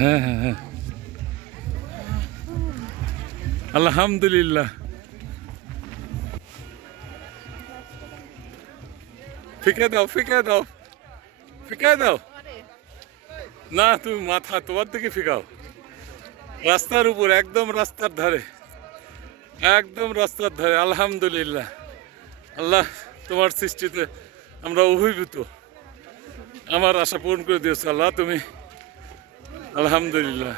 হ্যাঁ হ্যাঁ হ্যাঁ, আলহামদুলিল্লাহ। ফিকে দাও, ফিকে দাও, ফিকে দাও। না তুমি মাথা তোমার দিকে ফিকাও। রাস্তার উপর, একদম রাস্তার ধারে, একদম রাস্তার ধারে। আলহামদুলিল্লাহ, আল্লাহ তোমার সৃষ্টিতে আমরা অভিভূত। আমার আশা পূরণ করে দিয়েছো আল্লাহ তুমি। আলহামদুলিল্লাহ,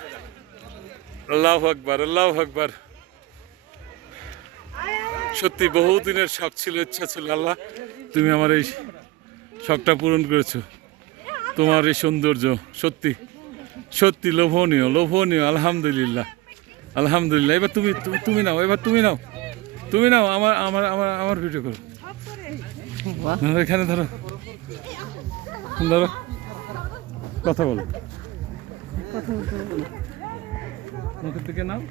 আল্লাহু আকবার, আল্লাহু আকবার। সত্যি বহুদিনের শখ ছিল, ইচ্ছা ছিল, আল্লাহ তুমি আমার এই শখটা পূরণ করেছো। তোমার এই সৌন্দর্য সত্যি সত্যি লোভনীয়, লোভনীয়। আলহামদুলিল্লাহ, আলহামদুলিল্লাহ। এবার তুমি তুমি নাও, এবার তুমি নাও, তুমি নাও। আমার আমার আমার আমার ভিডিও করো। এখানে ধরো, ধরো, কথা বলো, মুখের দিকে নাও।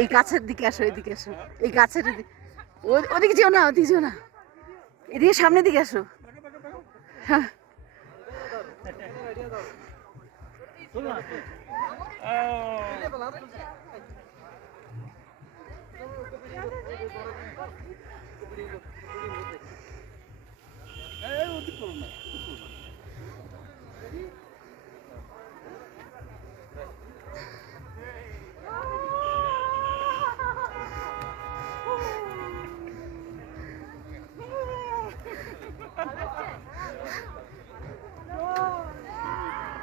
এই গাছের দিকে আসো, এদিকে আসো, এই গাছের ওদিকে যেও না, ওদিকে যেও না, এদিকে সামনের দিকে আসো। হ্যাঁ,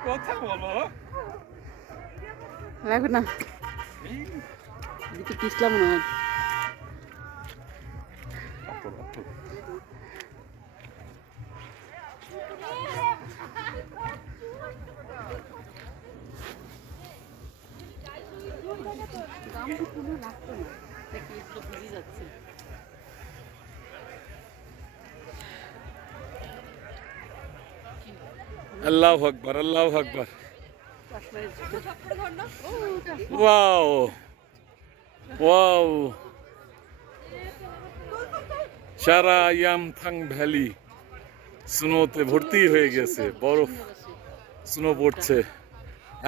কথা বলো, লাগবে না, এদিকে পিছলাম না। আল্লাহু আকবার, আল্লাহু আকবার। Wow, wow. সারা ইয়ামথাং ভ্যালি স্নোতে ভর্তি হয়ে গেছে, বরফ, স্নো পড়ছে,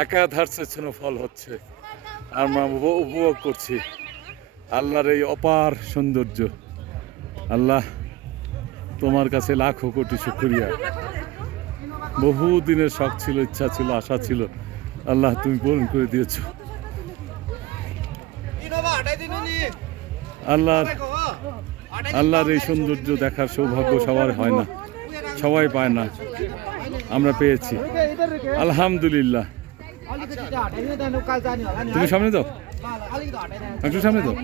একাধারে স্নোফল হচ্ছে। আমরা উপভোগ করছি আল্লাহর এই অপার সৌন্দর্য। আল্লাহ তোমার কাছে লাখো কোটি শুকরিয়া। বহু দিনের শখ ছিল, ইচ্ছা ছিল, আশা ছিল, আল্লাহ তুমি পূরণ করে দিয়েছো। আল্লাহর এই সৌন্দর্য দেখার সৌভাগ্য সবার হয় না, সবাই পায় না, আমরা পেয়েছি। আলহামদুলিল্লাহ। তুমি সামনে দাও, একটু সামনে দাও।